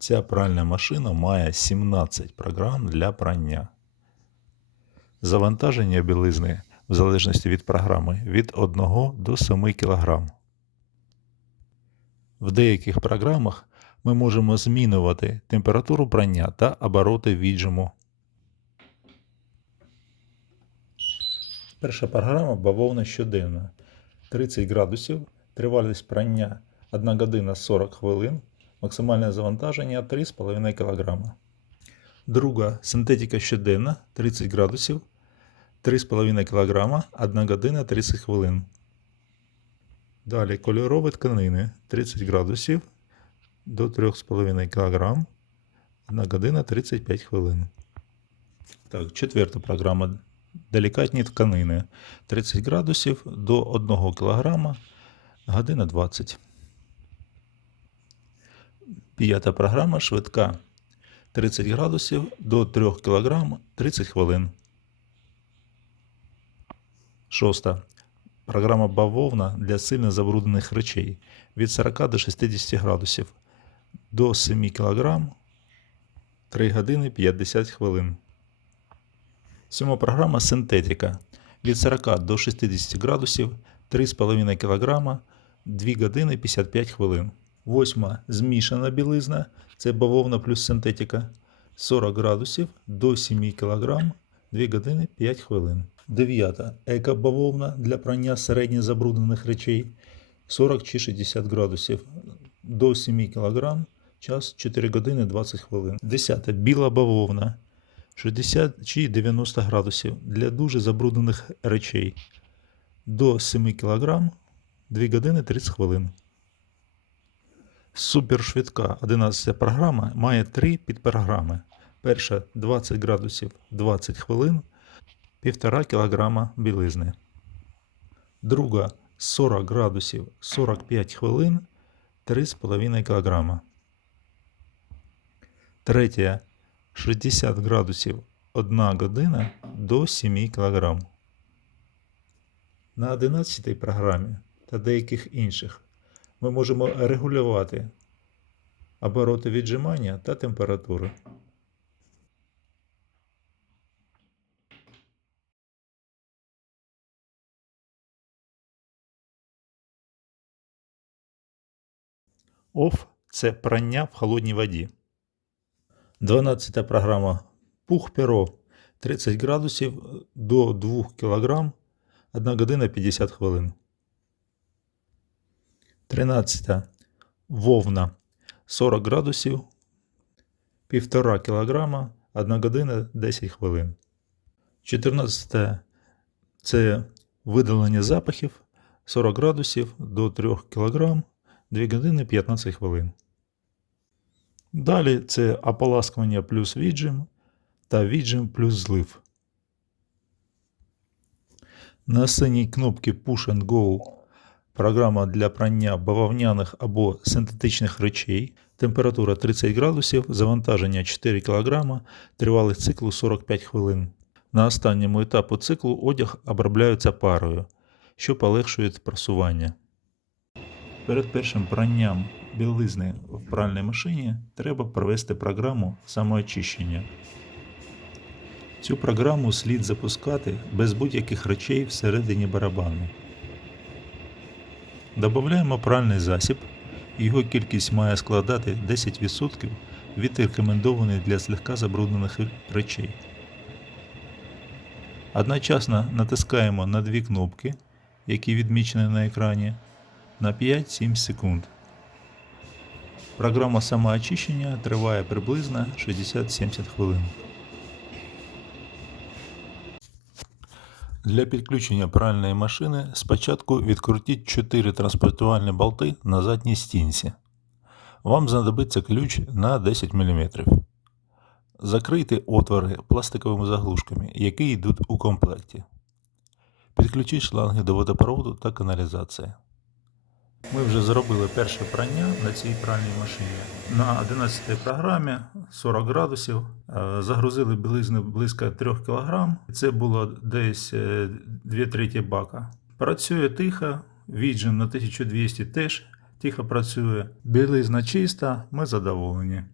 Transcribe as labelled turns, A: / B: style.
A: Ця пральна машина має 17 програм для прання. Завантаження білизни в залежності від програми від 1 до 7 кг. В деяких програмах ми можемо змінювати температуру прання та обороти віджиму. Перша програма бавовна щоденна. 30 градусів, тривалість прання 1 година 40 хвилин, максимальне завантаження 3,5 кг. Друга синтетика щоденна 30 градусів, 3,5 кг, 1 година 30 хвилин. Далі кольорові тканини 30 градусів до 3,5 кг, 1 година 35 хвилин. Так, четверта програма. Делікатні тканини 30 градусів до 1 кг, година 20. П'ята програма швидка 30 градусів до 3 кг 30 хвилин. Шоста. Програма бавовна для сильно забруднених речей від 40 до 60 градусів до 7 кг 3 години 50 хвилин. Сьома програма синтетика від 40 до 60 градусів 3,5 кг 2 години 55 хвилин. Восьма змішана білизна це бавовна плюс синтетика 40 градусів до 7 кг 2 години 5 хвилин. Дев'ята екобавовна для прання середньо речей 40 чи 60 градусів до 7 кг час 4 години 20 хвилин. Десята біла бавовна 60 чи 90 градусів для дуже забруднених речей до 7 кг 2 години 30 хвилин. Супершвидка 11 програма має три підпрограми. Перша 20 градусів 20 хвилин, 1,5 кг білизни. Друга 40 градусів 45 хвилин, 3,5 кг. Третя 60 градусів 1 година до 7 кг. На 11 програмі та деяких інших ми можемо регулювати обороти віджимання та температури. OFF – це прання в холодній воді. 12 програма Пух перо 30 градусів до 2 кг 1 година 50 хвилин. 13 Вовна 40 градусів 1,5 кг 1 година 10 хвилин. 14 це видалення запахів 40 градусів до 3 кг 2 години 15 хвилин. Далі це ополаскування плюс віджим та віджим плюс злив. На синій кнопці Push and Go програма для прання бавовняних або синтетичних речей, температура 30 градусів, завантаження 4 кг, тривалість циклу 45 хвилин. На останньому етапу циклу одяг обробляється парою, що полегшує просування. Перед першим пранням білизни в пральній машині треба провести програму самоочищення. Цю програму слід запускати без будь-яких речей всередині барабану. Додаємо пральний засіб, його кількість має складати 10% від рекомендованих для злегка забруднених речей. Одночасно натискаємо на дві кнопки, які відмічені на екрані, на 5-7 секунд. Програма самоочищення триває приблизно 60-70 хвилин. Для підключення пральної машини спочатку відкрутіть 4 транспортувальні болти на задній стінці. Вам знадобиться ключ на 10 мм. Закрийте отвори пластиковими заглушками, які йдуть у комплекті. Підключіть шланги до водопроводу та каналізації. Ми вже зробили перше прання на цій пральній машині. На 11 програмі 40 градусів. Е, Загрузили білизни близько 3 кг. Це було десь 2 треті бака. Працює тихо, віджим на 1200 теж тихо працює. Білизна чиста, ми задоволені.